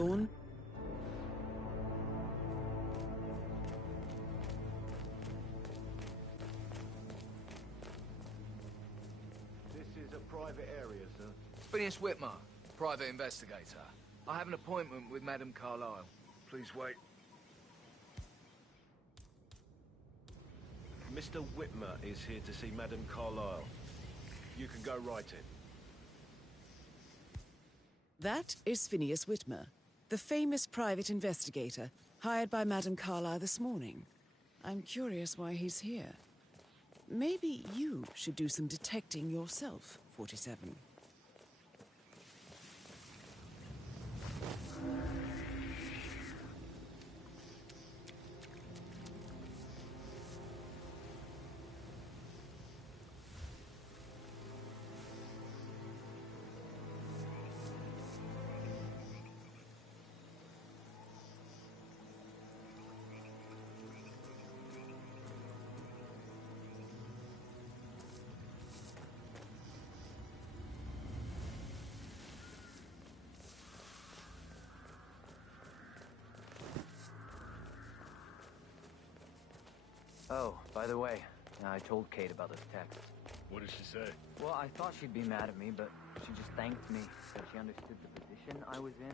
Thorn. This is a private area, sir. Phineas Whitmer, private investigator. I have an appointment with Madame Carlyle. Please wait. Mr. Whitmer is here to see Madame Carlyle. You can go right in. That is Phineas Whitmer, the famous private investigator hired by Madame Carlyle this morning. I'm curious why he's here. Maybe you should do some detecting yourself, 47. Oh, by the way, I told Kate about those texts. What did she say? Well, I thought she'd be mad at me, but she just thanked me that she understood the position I was in.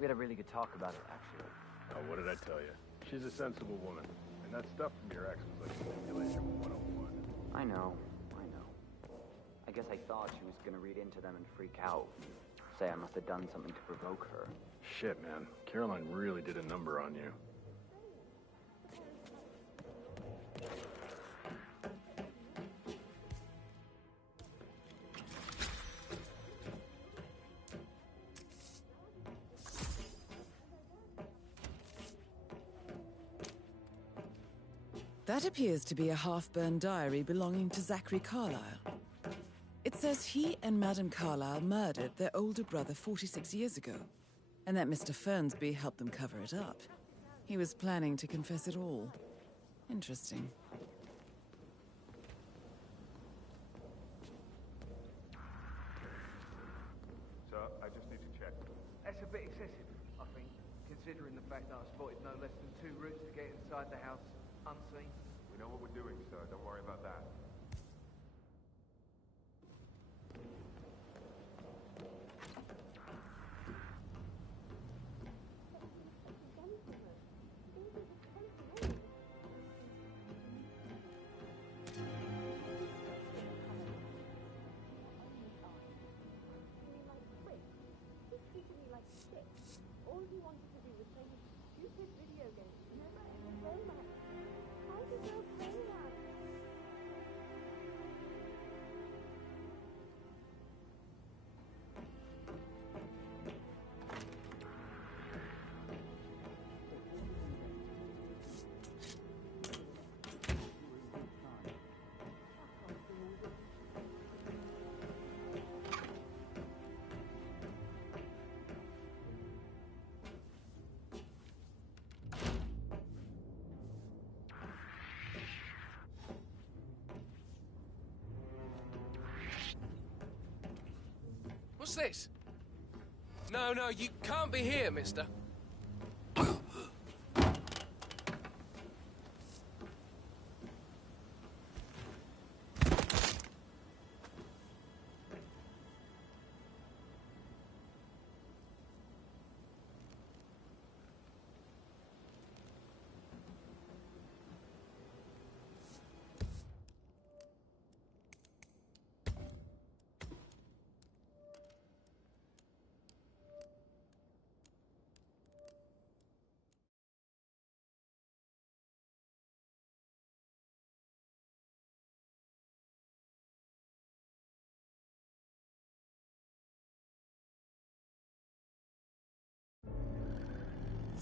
We had a really good talk about it, actually. Oh, what did I tell you? She's a sensible woman. And that stuff from your ex was like manipulation 101. I know. I guess I thought she was gonna read into them and freak out. Say I must have done something to provoke her. Shit, man. Caroline really did a number on you. That appears to be a half-burned diary belonging to Zachary Carlyle. It says he and Madame Carlyle murdered their older brother 46 years ago, and that Mr. Fernsby helped them cover it up. He was planning to confess it all. Interesting. So, I just need to check. That's a bit excessive, I think, considering the fact that I spotted no less than 2 routes to get inside the house unseen. We know what we're doing, sir. Don't worry about that. All he wanted to do was play his stupid video game. Never explain that. Why did you play that? What's this? No, you can't be here, mister.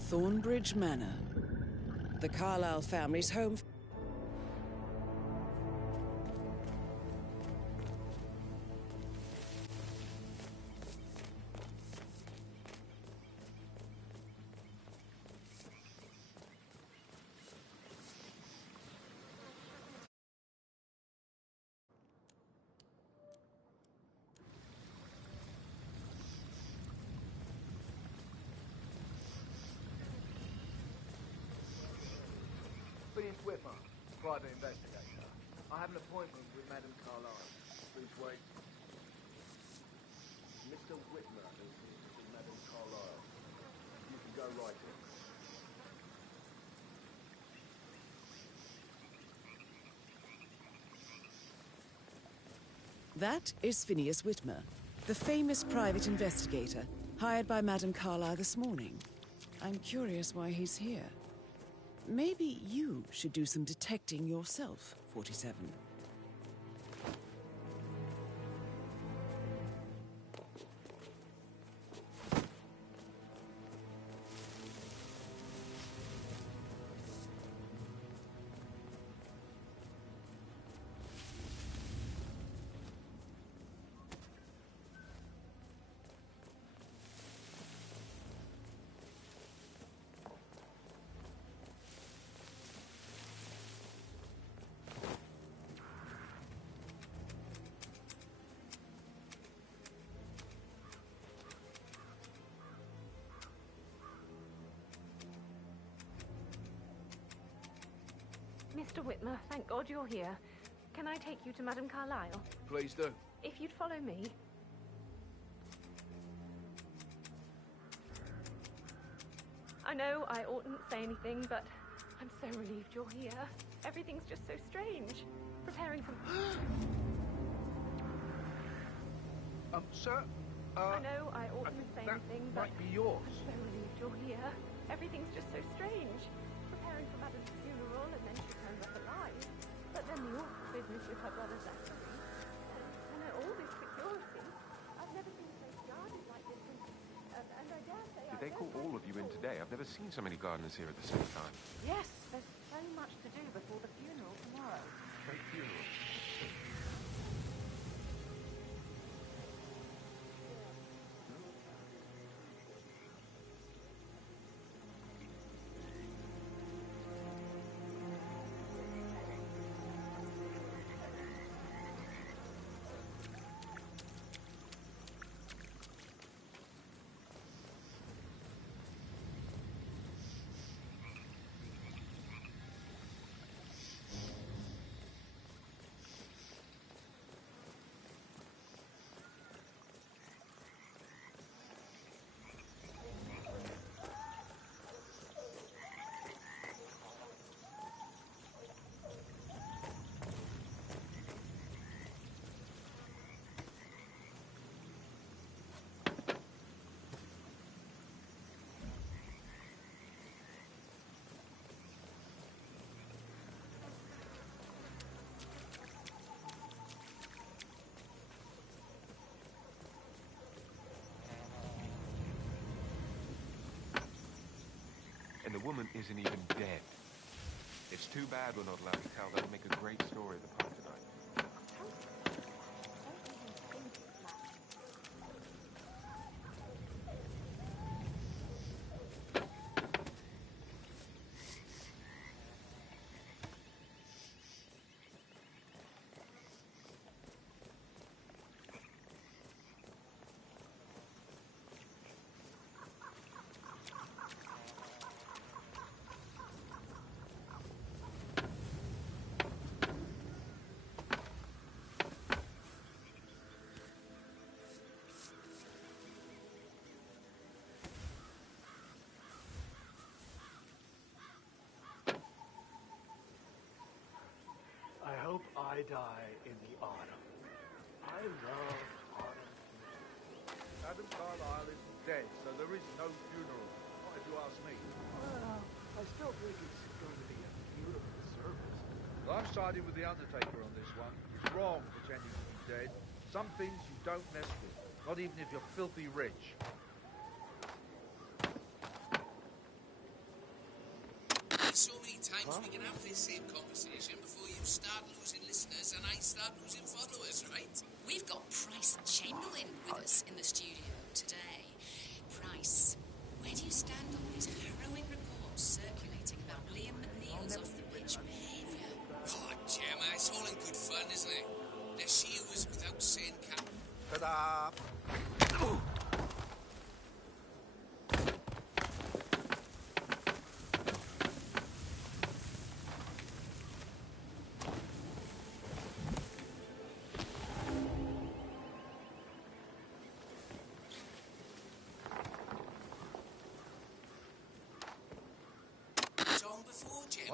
Thornbridge Manor, the Carlyle family's home. Whitmer, private investigator. I have an appointment with Madame Carlyle. Please wait. Mr. Whitmer is here to see Madame Carlyle. You can go right in. That is Phineas Whitmer, the famous private investigator hired by Madame Carlyle this morning. I'm curious why he's here. Maybe you should do some detecting yourself, 47. Mr. Whitmer, thank God you're here. Can I take you to Madame Carlyle? Please do. If you'd follow me. I know I oughtn't say anything, but I'm so relieved you're here. Everything's just so strange. Preparing for... Sir? I know I oughtn't say that anything, but might be yours. I'm so relieved you're here. Everything's just so strange. Preparing for Madame's funeral, and then she turned up alive. But then the awful business with her brother Zachary. And all this security. I've never seen a place guarded like this, and I dare say... Did they call all of you in today? I've never seen so many gardeners here at the same time. Yes, there's so much to do before the funeral tomorrow. Great funeral. And the woman isn't even dead. It's too bad we're not allowed to tell. That'll make a great story at the park tonight. I hope I die in the autumn. I love autumn. Madame Carlyle isn't dead, so there is no funeral. Not if you ask me. Well, I still think it's going to be a beautiful service. Well, I'm siding with the Undertaker on this one. It's wrong pretending to be dead. Some things you don't mess with, not even if you're filthy rich. So many times we can have this same conversation before you start losing listeners and I start losing followers, right? We've got Price Chamberlain with us in the studio today. Price, where do you stand on these harrowing reports circulating about Liam McNeil's off-the-pitch behaviour? Oh, Gemma, it's all in good fun, isn't it? Now, she was without saying cap. Ta-da!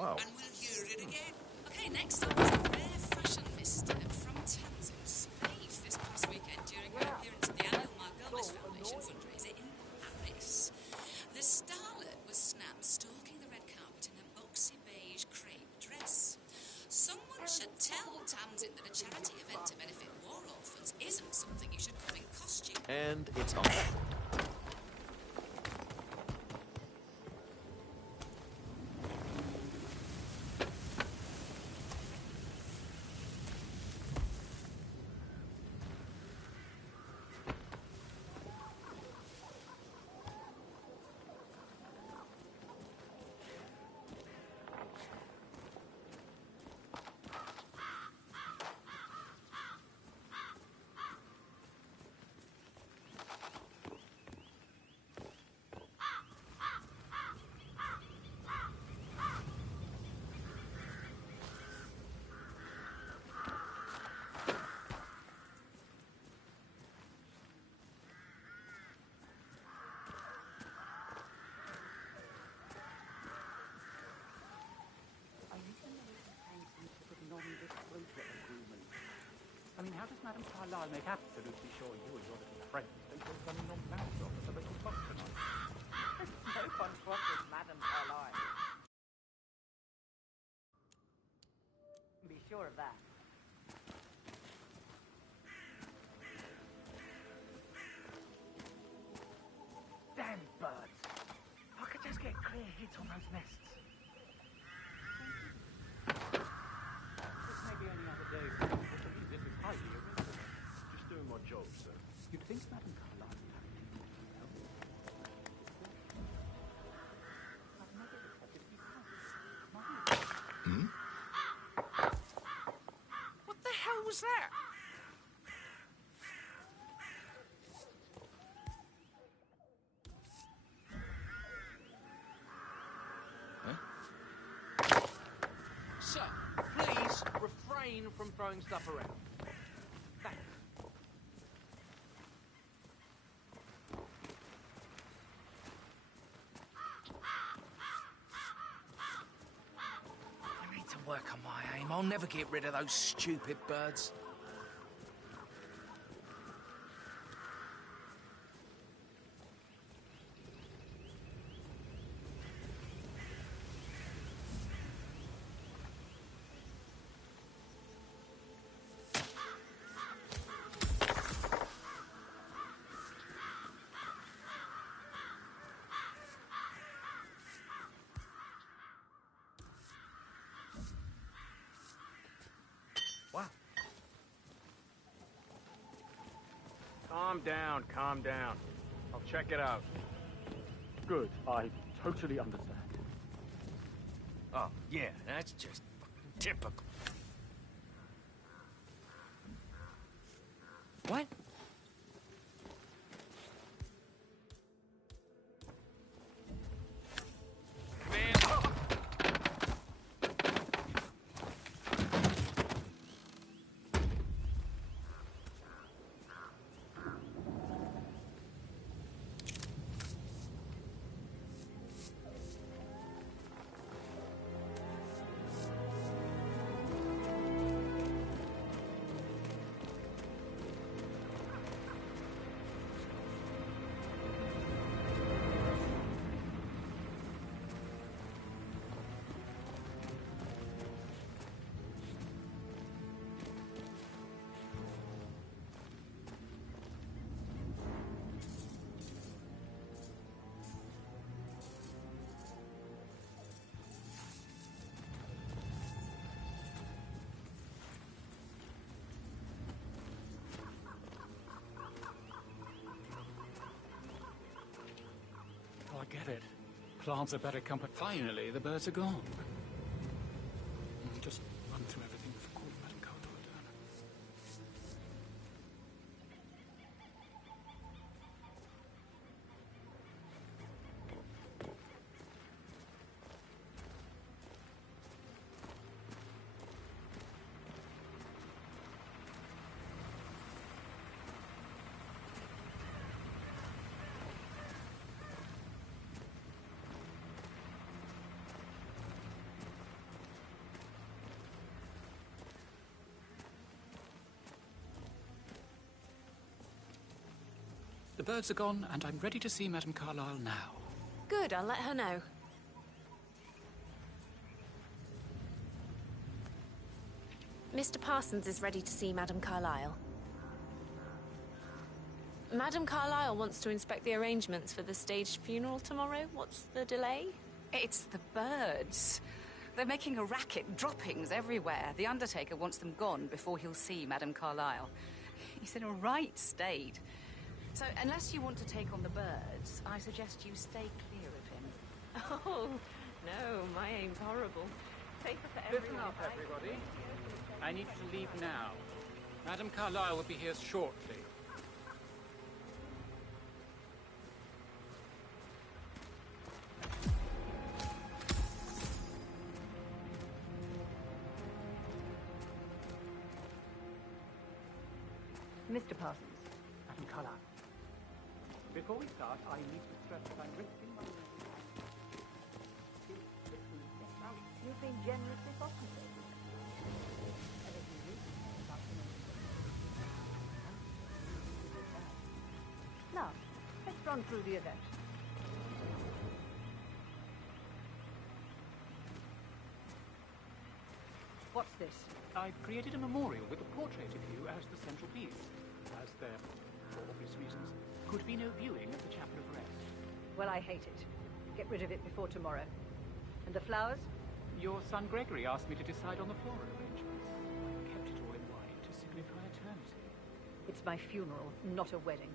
Wow. and we'll hear it again. Okay, next up is a rare fashion mister from Tamsin, Spain, this past weekend during her appearance at the annual Margolis Foundation fundraiser in Paris. The starlet was snapped stalking the red carpet in a boxy beige crepe dress. Someone should tell Tamsin that a charity event to benefit war orphans isn't something you should come in costume. And it's on. I mean, how does Madame Carlyle make absolutely sure you and your little friends don't go running your mouths off at the local pub tonight? No one trusts Madame Carlyle. Be sure of that. Damn birds! If I could just get clear hits on those nests. This may be any other day, but I believe this is highly irregular. Just doing my job, sir. You'd think Madame Carlyle would have it in help. I've never accepted his help. What the hell was that? Sir, please refrain from throwing stuff around. Thanks. I need to work on my aim. I'll never get rid of those stupid birds. Wow. Calm down, calm down. I'll check it out. Good, I totally understand. Oh, yeah, that's just typical. What? Man, oh. Oh, I get it. Plants are better company. Finally, the birds are gone. Just run through everything before Madame Carlyle down. The birds are gone, and I'm ready to see Madame Carlyle now. Good, I'll let her know. Mr. Parsons is ready to see Madame Carlyle. Madame Carlyle wants to inspect the arrangements for the staged funeral tomorrow. What's the delay? It's the birds. They're making a racket, droppings everywhere. The Undertaker wants them gone before he'll see Madame Carlyle. He's in a right state. So, unless you want to take on the birds, I suggest you stay clear of him. Oh, no, my aim's horrible. Safer for everyone. Listen up, everybody. I need you to leave now. Madame Carlyle will be here shortly. Mr. Parsons. Madame Carlyle. Before we start, I need to stress that I'm risking my You've been generously compensated. And if you read about the Now, let's run through the event. What's this? I've created a memorial with a portrait of you as the central piece, as there, for obvious reasons, could be no viewing at the Chapel of Rest. Well, I hate it. Get rid of it before tomorrow. And the flowers? Your son Gregory asked me to decide on the floral arrangements. I kept it all in white to signify eternity. It's my funeral, not a wedding.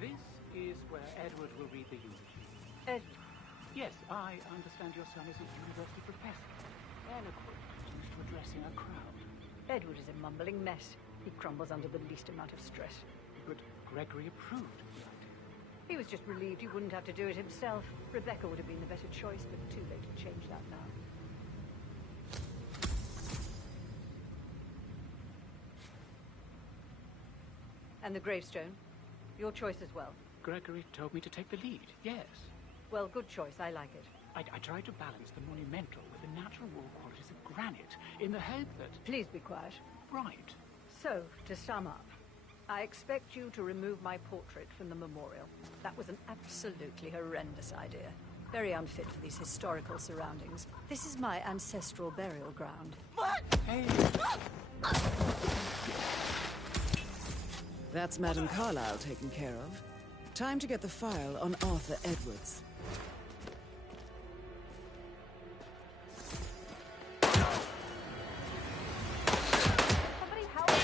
This is where Edward will read the eulogy. Edward? Yes, I understand your son is a university professor. Eloquent, used to addressing a crowd. Edward is a mumbling mess. He crumbles under the least amount of stress. But Gregory approved of the idea. He was just relieved he wouldn't have to do it himself. Rebecca would have been the better choice, but too late to change that now. And the gravestone? Your choice as well. Gregory told me to take the lead, yes. Well, good choice. I like it. I tried to balance the monumental with the natural raw qualities of granite, in the hope that... Please be quiet. Right. So, to sum up, I expect you to remove my portrait from the memorial. That was an absolutely horrendous idea. Very unfit for these historical surroundings. This is my ancestral burial ground. What? Hey! That's Madame Carlyle taken care of. Time to get the file on Arthur Edwards. Somebody help me!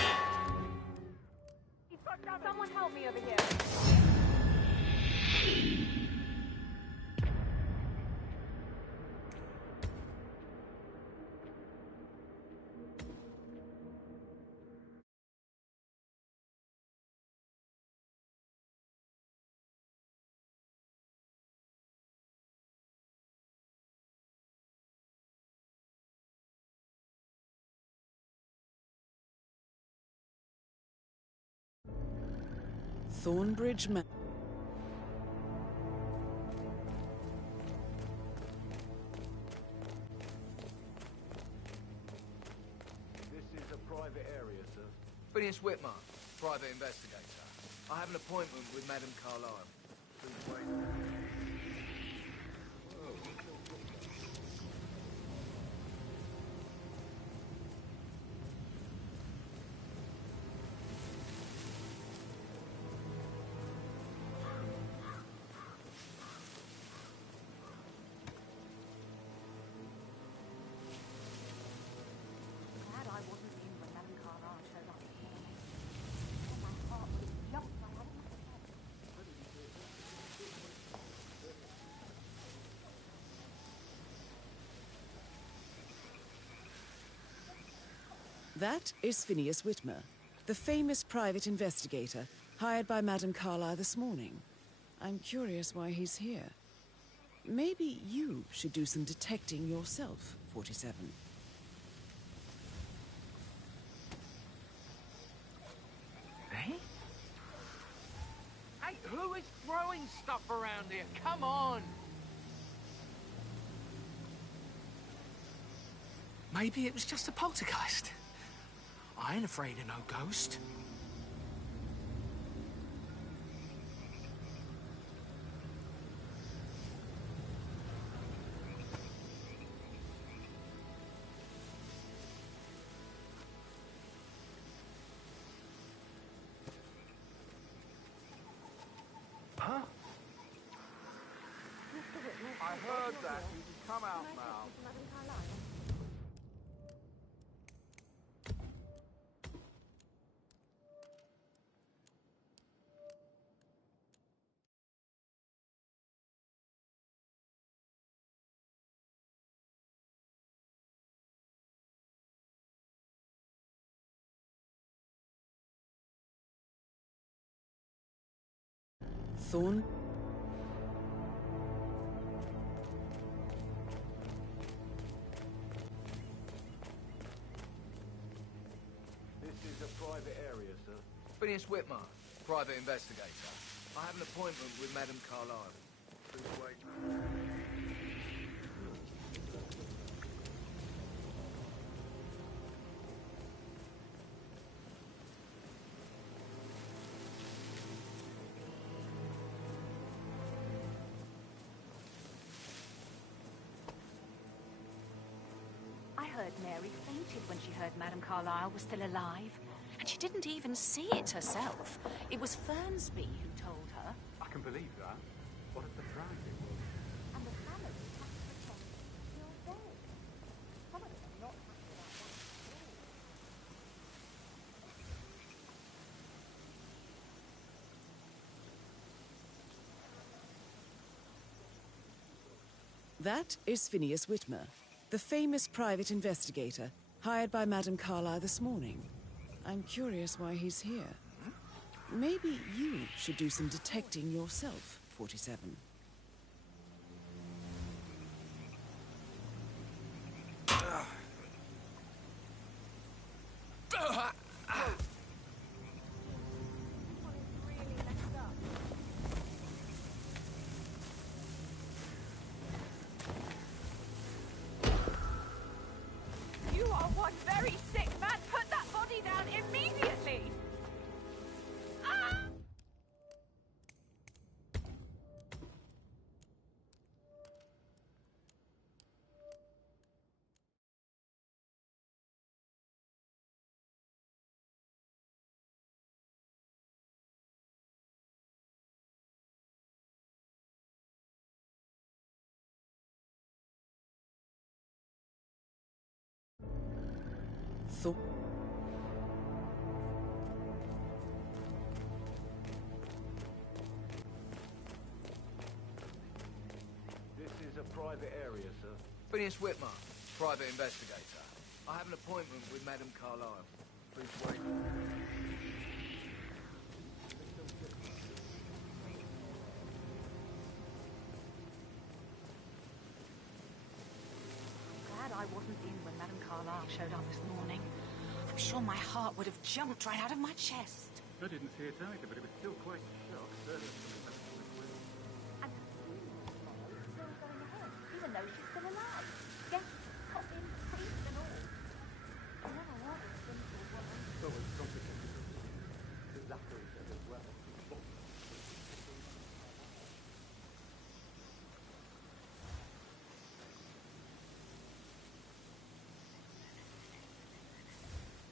Someone help me over here! Thornbridge Ma- This is a private area, sir. Phineas Whitman, private investigator. I have an appointment with Madame Carlyle. Please wait. Glad I wasn't in when Madame Carlyle turned up this morning. Oh, my heart would have jumped if I hadn't had That is Phineas Whitmer, the famous private investigator hired by Madame Carlyle this morning. I'm curious why he's here. Maybe you should do some detecting yourself, 47. stuff around here. Come on! Maybe it was just a poltergeist. I ain't afraid of no ghost. Huh? I heard that. You can come out now. Thorn? This is a private area, sir. Phineas Whitman, private investigator. I have an appointment with Madame Carlyle. Please wait. I heard Mary fainted when she heard Madame Carlyle was still alive. And she didn't even see it herself. It was Fernsby who told her. I can believe that. What a surprise it was. And the family had to pretend you're dead. Some of them are not happy about that at all. That is Phineas Whitmer, the famous private investigator hired by Madame Carlyle this morning. I'm curious why he's here. Maybe you should do some detecting yourself, 47. You are one very sick man. Put that body down immediately. Ah! Thor. This is a private area, sir. Phineas Whitman, private investigator. I have an appointment with Madame Carlyle. Please wait. Glad I wasn't in when Madame Carlyle showed up this morning. I'm sure my heart would have jumped right out of my chest. I didn't see it either, but it was still quite a shock, certainly. And tomorrow is still going ahead, even though she's still alive. Guests, coffin, priest and all. I never was a simple woman. So it's complicated. Zachary said as well.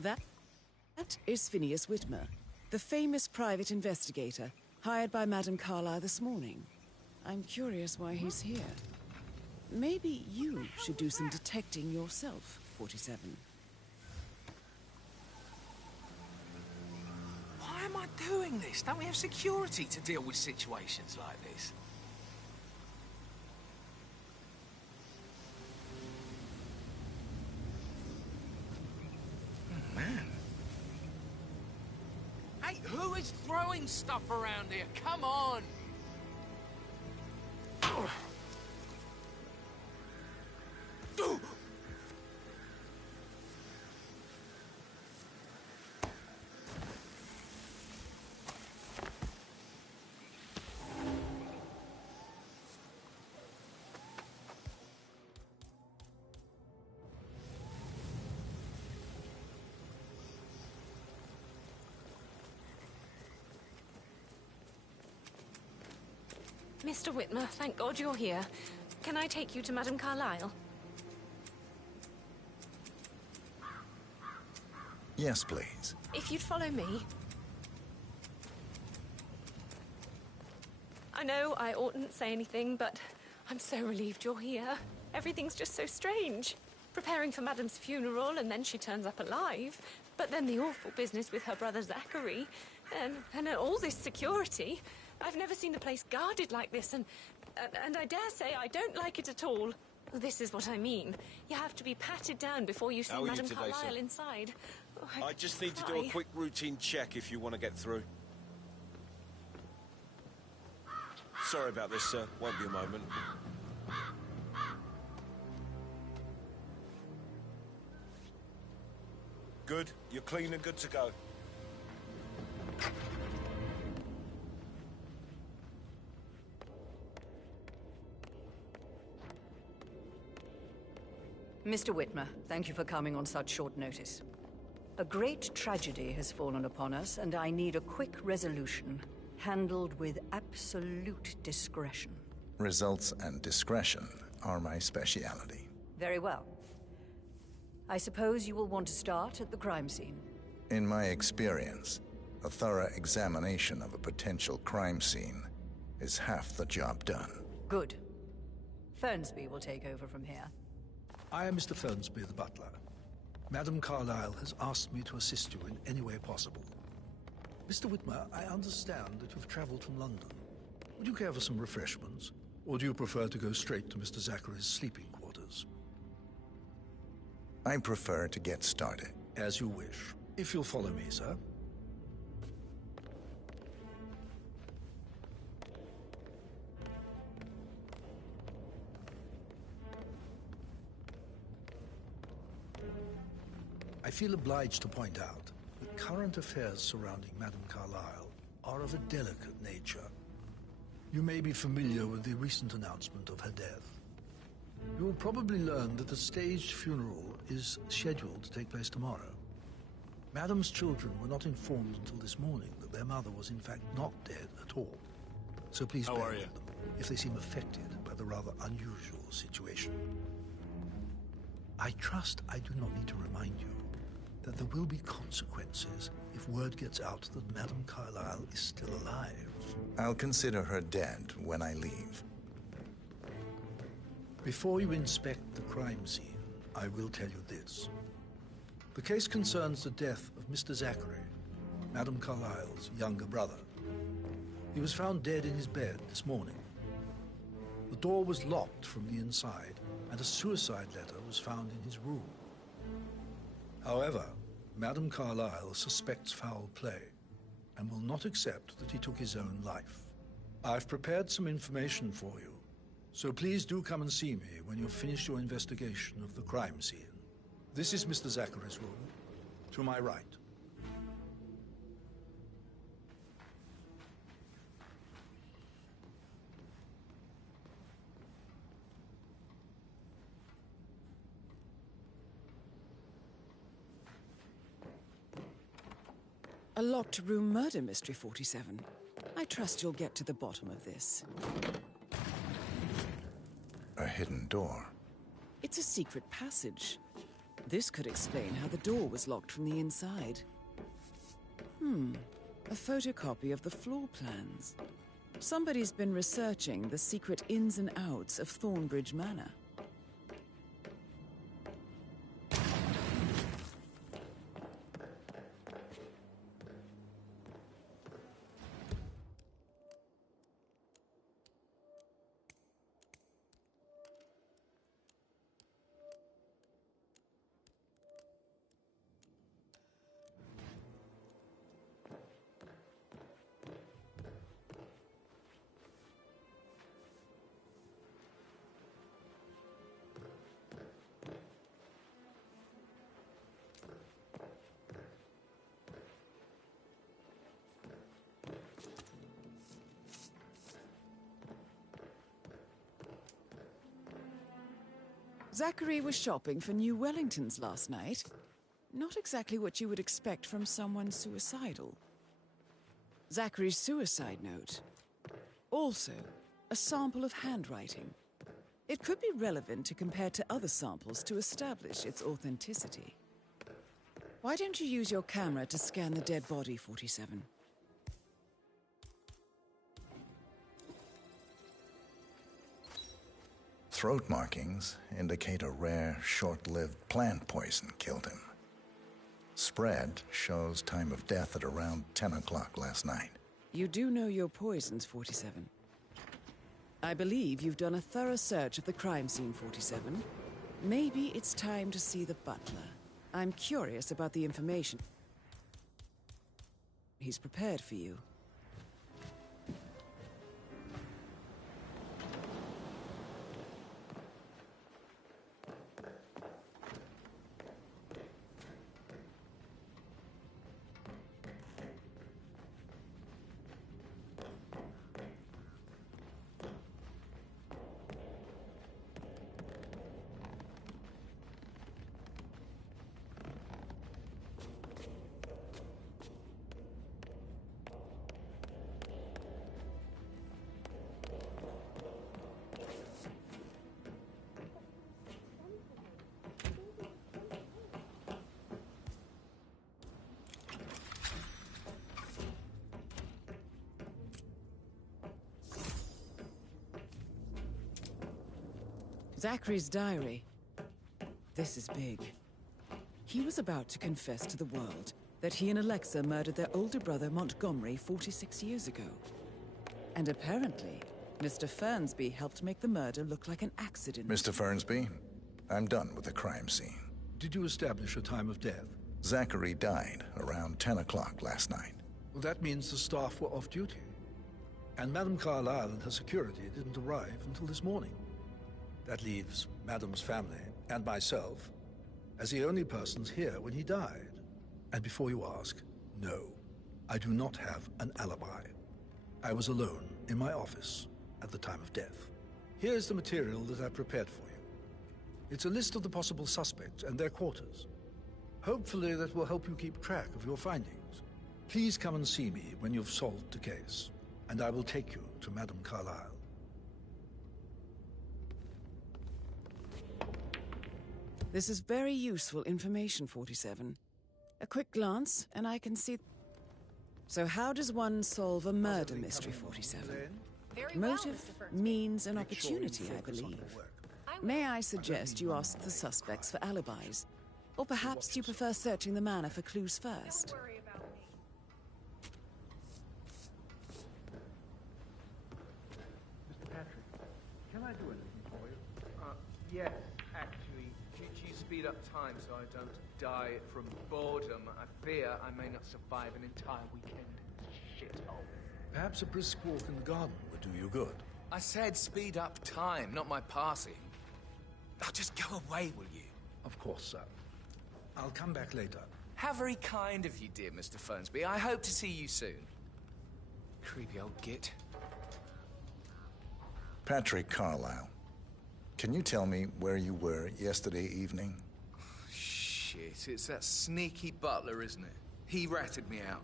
That is Phineas Whitmer, the famous private investigator hired by Madame Carlyle this morning. I'm curious why he's here. Maybe you should do some detecting yourself, 47. Why am I doing this? Don't we have security to deal with situations like this? Oh, man. Hey, who is throwing stuff around here? Come on! Mr. Whitmer, thank God you're here. Can I take you to Madame Carlyle? Yes, please. If you'd follow me. I know I oughtn't say anything, but I'm so relieved you're here. Everything's just so strange. Preparing for Madame's funeral, and then she turns up alive. But then the awful business with her brother Zachary, and all this security. I've never seen the place guarded like this, and I dare say I don't like it at all. This is what I mean. You have to be patted down before you see How are you Madame today, Carlyle sir? inside. Oh, I just need to do a quick routine check if you want to get through. Sorry about this, sir. Won't be a moment. Good. You're clean and good to go. Mr. Whitmer, thank you for coming on such short notice. A great tragedy has fallen upon us, and I need a quick resolution, handled with absolute discretion. Results and discretion are my speciality. Very well. I suppose you will want to start at the crime scene. In my experience, a thorough examination of a potential crime scene is half the job done. Good. Fernsby will take over from here. I am Mr. Fernsby, the butler. Madame Carlyle has asked me to assist you in any way possible. Mr. Whitmer, I understand that you've traveled from London. Would you care for some refreshments? Or do you prefer to go straight to Mr. Zachary's sleeping quarters? I prefer to get started. As you wish. If you'll follow me, sir. I feel obliged to point out that current affairs surrounding Madame Carlyle are of a delicate nature. You may be familiar with the recent announcement of her death. You will probably learn that a staged funeral is scheduled to take place tomorrow. Madame's children were not informed until this morning that their mother was in fact not dead at all. So please bear with them if they seem affected by the rather unusual situation. I trust I do not need to remind you that there will be consequences if word gets out that Madame Carlyle is still alive. I'll consider her dead when I leave. Before you inspect the crime scene, I will tell you this. The case concerns the death of Mr. Zachary, Madame Carlyle's younger brother. He was found dead in his bed this morning. The door was locked from the inside, and a suicide letter was found in his room. However, Madame Carlyle suspects foul play and will not accept that he took his own life. I've prepared some information for you, so please do come and see me when you've finished your investigation of the crime scene. This is Mr. Zachary's room, to my right. A locked room murder mystery, 47. I trust you'll get to the bottom of this. A hidden door. It's a secret passage. This could explain how the door was locked from the inside. A photocopy of the floor plans. Somebody's been researching the secret ins and outs of Thornbridge Manor. Zachary was shopping for new Wellingtons last night. Not exactly what you would expect from someone suicidal. Zachary's suicide note. Also, a sample of handwriting. It could be relevant to compare to other samples to establish its authenticity. Why don't you use your camera to scan the dead body, 47? Throat markings indicate a rare, short-lived plant poison killed him. Spread shows time of death at around 10 o'clock last night. You do know your poisons, 47. I believe you've done a thorough search of the crime scene, 47. Maybe it's time to see the butler. I'm curious about the information he's prepared for you. Zachary's diary. This is big. He was about to confess to the world that he and Alexa murdered their older brother Montgomery 46 years ago. And apparently, Mr. Fernsby helped make the murder look like an accident. Mr. Fernsby, I'm done with the crime scene. Did you establish a time of death? Zachary died around 10 o'clock last night. Well, that means the staff were off duty. And Madame Carlyle and her security didn't arrive until this morning. That leaves Madame's family and myself as the only persons here when he died. And before you ask, no, I do not have an alibi. I was alone in my office at the time of death. Here's the material that I prepared for you. It's a list of the possible suspects and their quarters. Hopefully that will help you keep track of your findings. Please come and see me when you've solved the case, and I will take you to Madame Carlyle. This is very useful information, 47. A quick glance, and I can see... So how does one solve a murder mystery, 47? Motive, means, and opportunity, I believe. May I suggest you ask the suspects for alibis? Or perhaps you prefer searching the manor for clues first? Mr. Patrick, can I do anything for you? Yes, actually. Could you speed up time so I don't die from boredom? I fear I may not survive an entire weekend in this shithole. Perhaps a brisk walk in the garden would do you good. I said speed up time, not my passing. Now just go away, will you? Of course, sir. I'll come back later. How very kind of you, dear Mr. Fernsby. I hope to see you soon. Creepy old git. Patrick Carlyle, can you tell me where you were yesterday evening? Shit, it's that sneaky butler, isn't it? He ratted me out.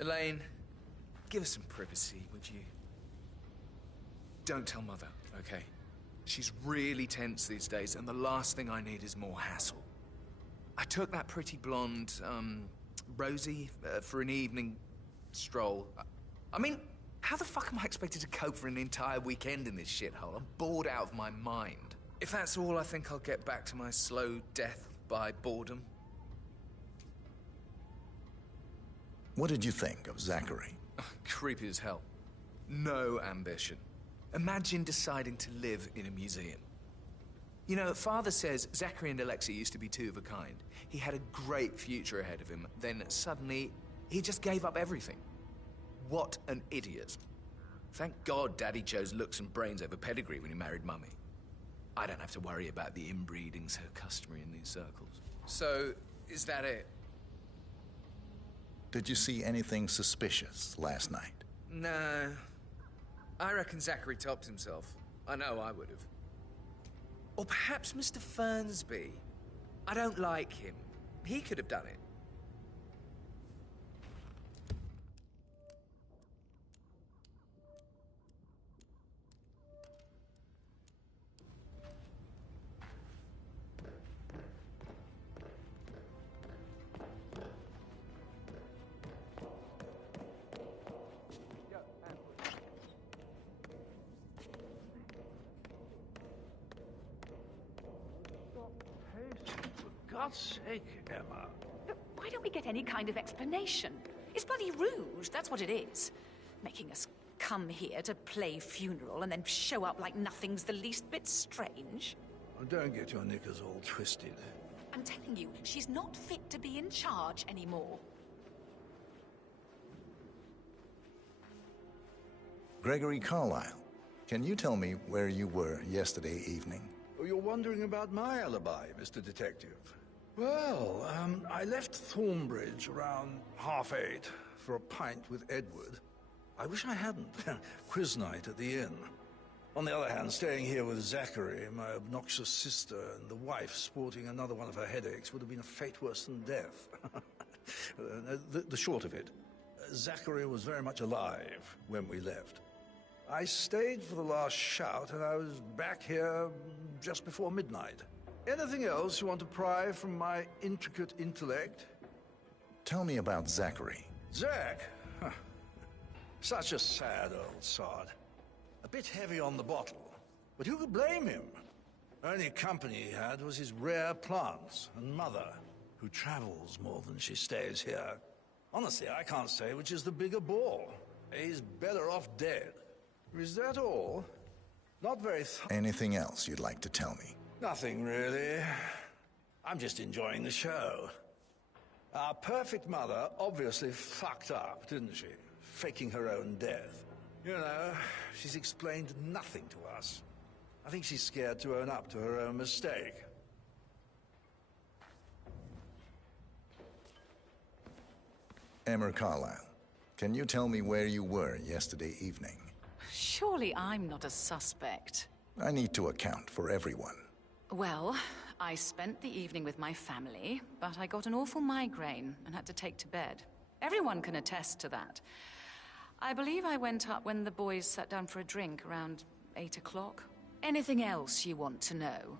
Elaine, give us some privacy, would you? Don't tell Mother, okay? She's really tense these days, and the last thing I need is more hassle. I took that pretty blonde, Rosie, for an evening stroll. I mean, how the fuck am I expected to cope for an entire weekend in this shithole? I'm bored out of my mind. If that's all, I think I'll get back to my slow death by boredom. What did you think of Zachary? Creepy as hell. No ambition. Imagine deciding to live in a museum. You know, Father says Zachary and Alexa used to be two of a kind. He had a great future ahead of him, then suddenly, he just gave up everything. What an idiot. Thank God Daddy chose looks and brains over pedigree when he married Mummy. I don't have to worry about the inbreeding so customary in these circles. So, is that it? Did you see anything suspicious last night? No. I reckon Zachary topped himself. I know I would have. Or perhaps Mr. Fernsby. I don't like him. He could have done it. God's sake, Emma. But why don't we get any kind of explanation? It's bloody rude, that's what it is. Making us come here to play funeral and then show up like nothing's the least bit strange. Oh, don't get your knickers all twisted. I'm telling you, she's not fit to be in charge anymore. Gregory Carlyle, can you tell me where you were yesterday evening? Oh, you're wondering about my alibi, Mr. Detective. Well, I left Thornbridge around 8:30 for a pint with Edward. I wish I hadn't. Quiz night at the inn. On the other hand, staying here with Zachary, my obnoxious sister, and the wife sporting another one of her headaches would have been a fate worse than death. The short of it, Zachary was very much alive when we left. I stayed for the last shout, and I was back here just before midnight. Anything else you want to pry from my intricate intellect? Tell me about Zachary. Zach? Huh. Such a sad old sod. A bit heavy on the bottle, but who could blame him? Only company he had was his rare plants and mother, who travels more than she stays here. Honestly, I can't say which is the bigger bore. He's better off dead. Is that all? Not very Anything else you'd like to tell me? Nothing, really. I'm just enjoying the show. Our perfect mother obviously fucked up, didn't she? Faking her own death. You know, she's explained nothing to us. I think she's scared to own up to her own mistake. Emma Carlyle, can you tell me where you were yesterday evening? Surely I'm not a suspect. I need to account for everyone. Well, I spent the evening with my family, but I got an awful migraine and had to take to bed. Everyone can attest to that. I believe I went up when the boys sat down for a drink around 8 o'clock. Anything else you want to know?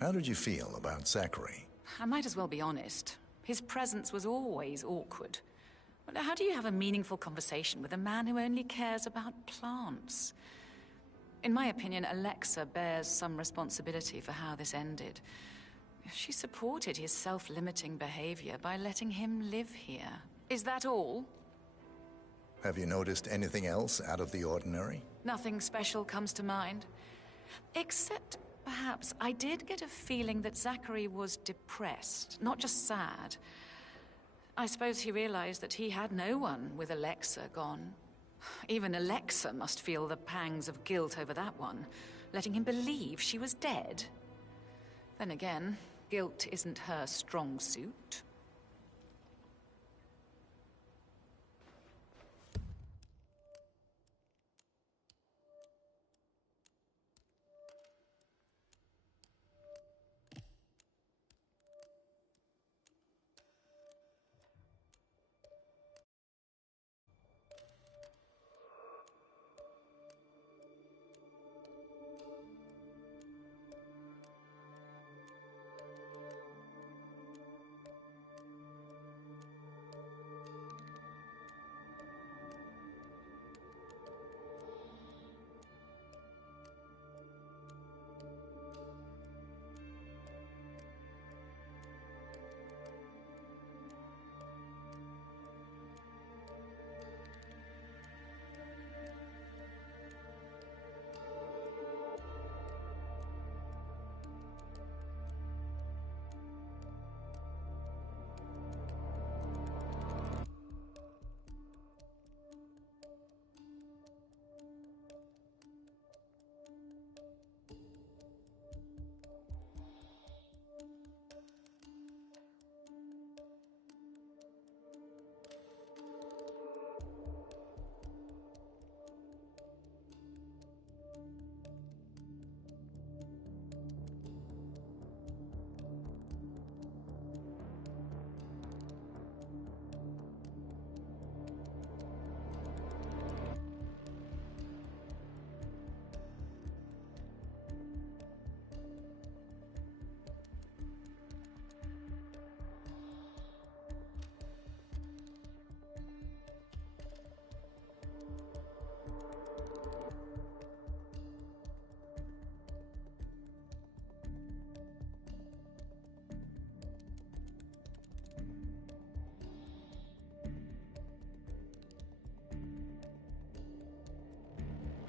How did you feel about Zachary? I might as well be honest. His presence was always awkward. But how do you have a meaningful conversation with a man who only cares about plants? In my opinion, Alexa bears some responsibility for how this ended. She supported his self-limiting behavior by letting him live here. Is that all? Have you noticed anything else out of the ordinary? Nothing special comes to mind. Except, perhaps, I did get a feeling that Zachary was depressed, not just sad. I suppose he realized that he had no one with Alexa gone. Even Alexa must feel the pangs of guilt over that one, letting him believe she was dead. Then again, guilt isn't her strong suit.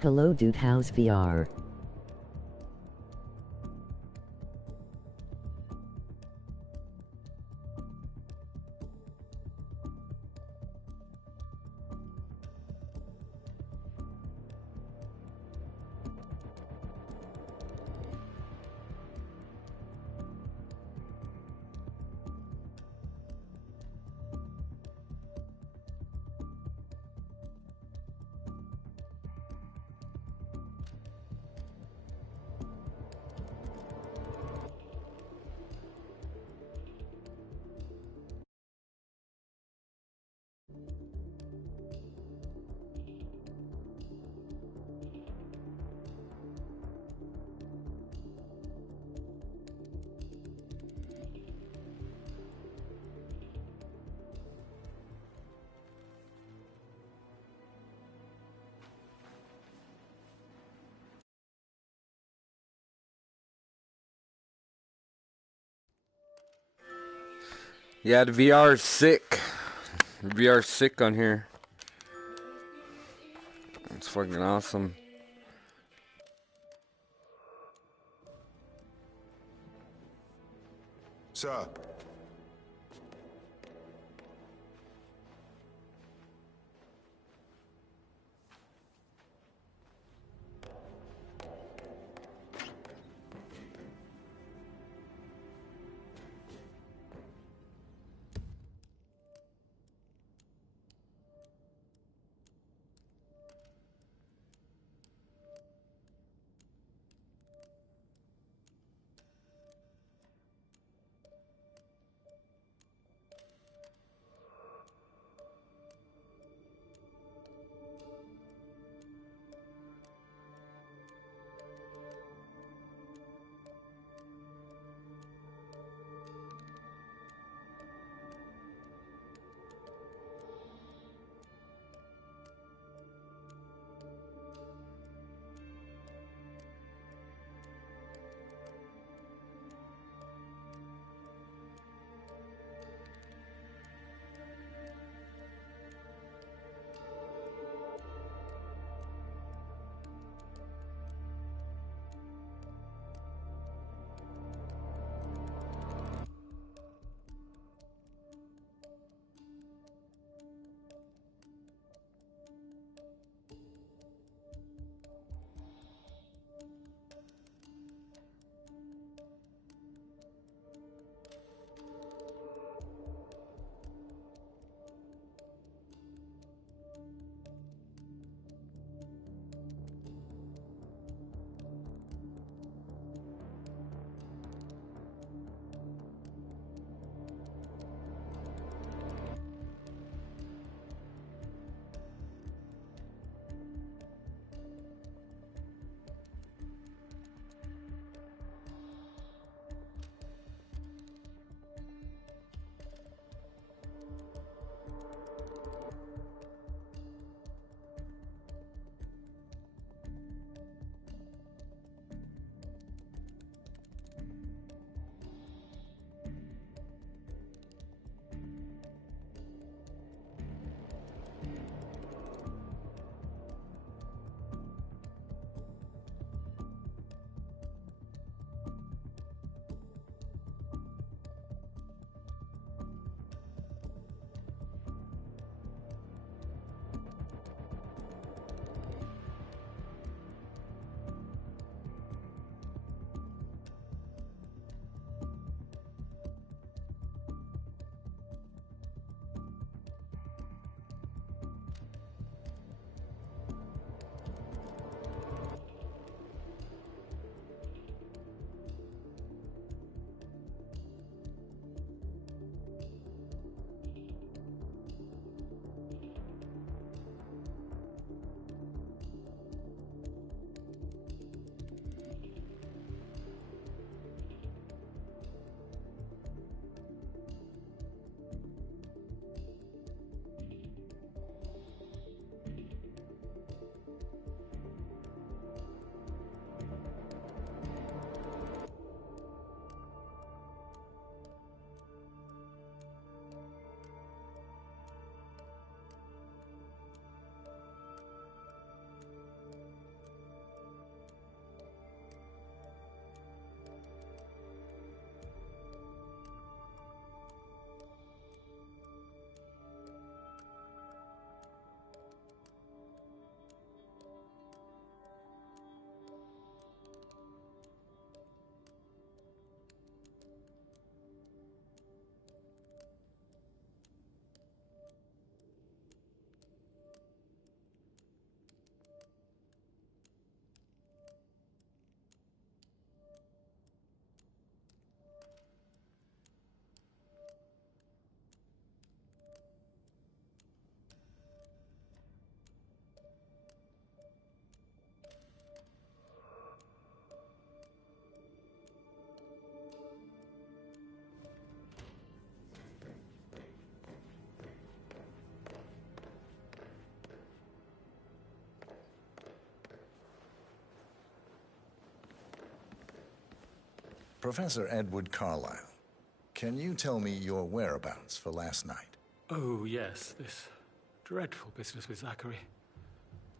Hello dude, how's VR? Yeah, the VR's sick. The VR's sick on here. It's fucking awesome. Sir. Professor Edward Carlyle, can you tell me your whereabouts for last night? Oh, yes, this dreadful business with Zachary.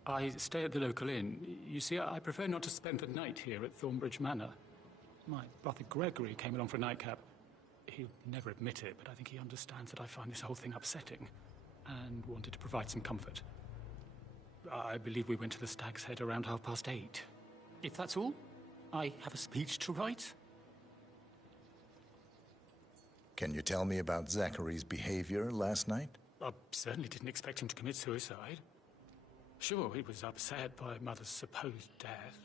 I stay at the local inn. You see, I prefer not to spend the night here at Thornbridge Manor. My brother Gregory came along for a nightcap. He'll never admit it, but I think he understands that I find this whole thing upsetting and wanted to provide some comfort. I believe we went to the Stag's Head around 8:30. If that's all, I have a speech to write. Can you tell me about Zachary's behavior last night? I certainly didn't expect him to commit suicide. Sure, he was upset by Mother's supposed death.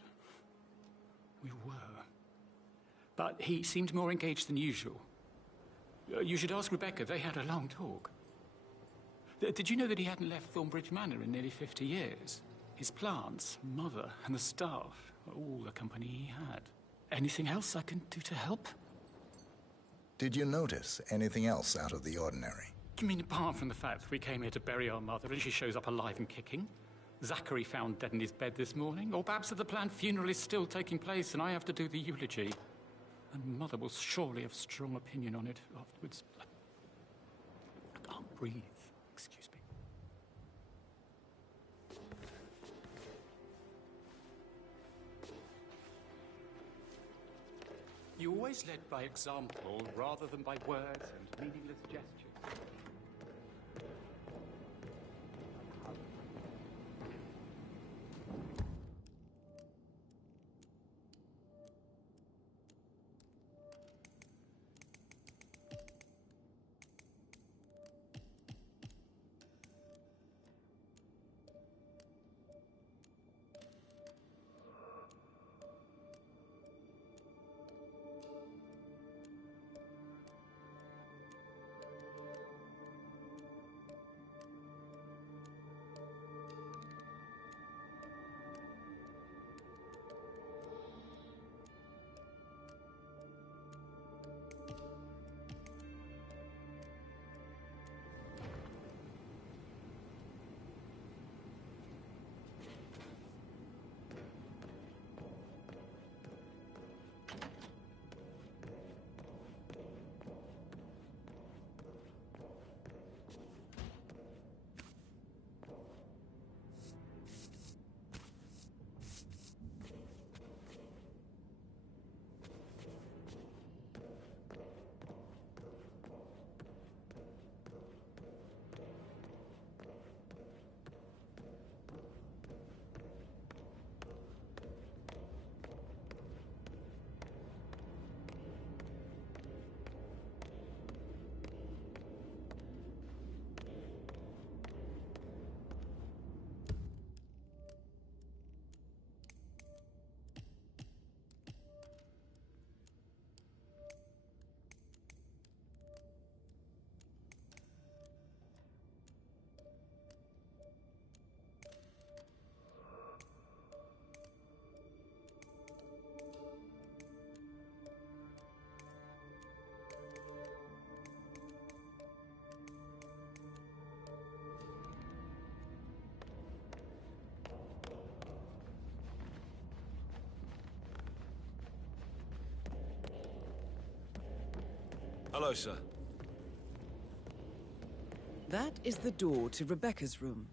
We were. But he seemed more engaged than usual. You should ask Rebecca. They had a long talk. Did you know that he hadn't left Thornbridge Manor in nearly 50 years? His plants, Mother, and the staff were all the company he had. Anything else I can do to help? Did you notice anything else out of the ordinary? You mean apart from the fact that we came here to bury our mother and she shows up alive and kicking? Zachary found dead in his bed this morning? Or perhaps that the planned funeral is still taking place and I have to do the eulogy? And Mother will surely have strong opinion on it afterwards. I can't breathe. Excuse me. You always led by example rather than by words and meaningless gestures. Hello, sir. That is the door to Rebecca's room.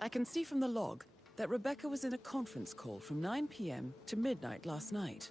I can see from the log that Rebecca was in a conference call from 9 p.m. to midnight last night.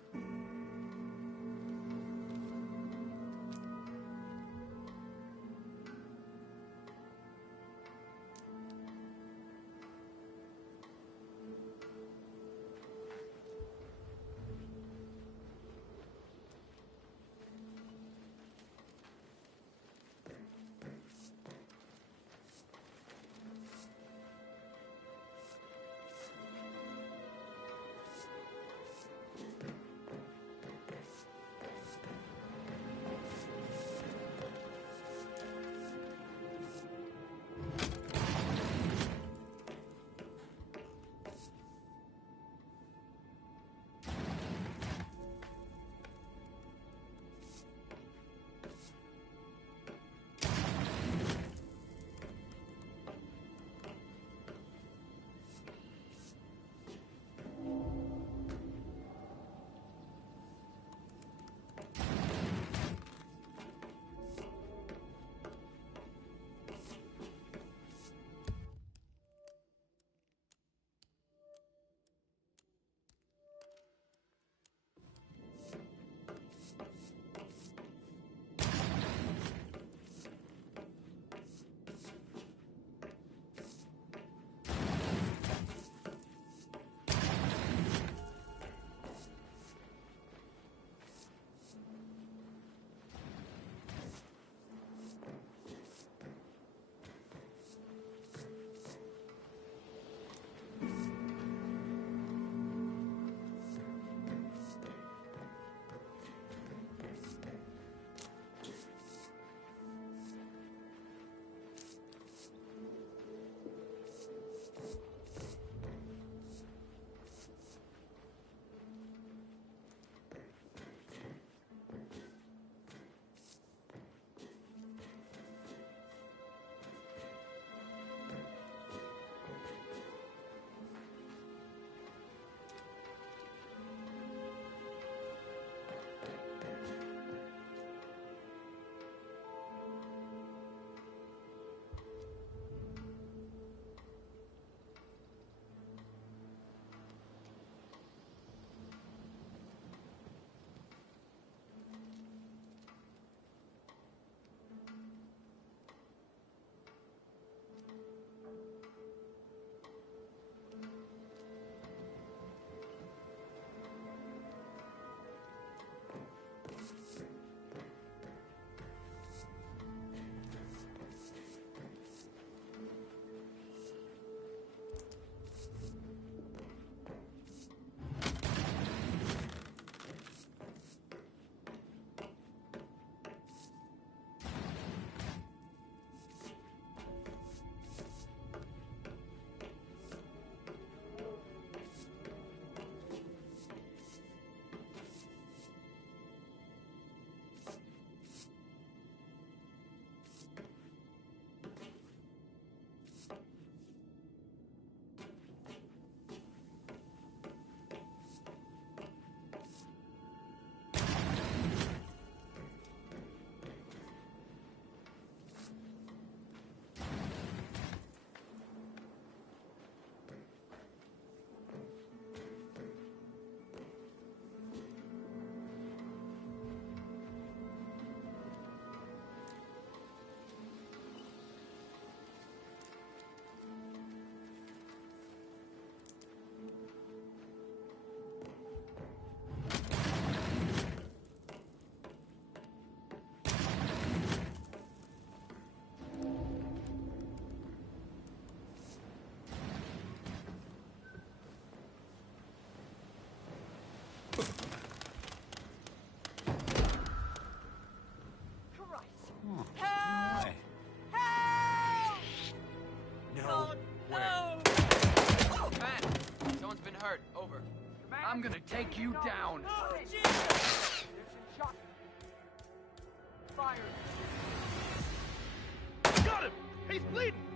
Why? No way. Man, someone's been hurt. Over. I'm gonna take you down. Got him! He's bleeding!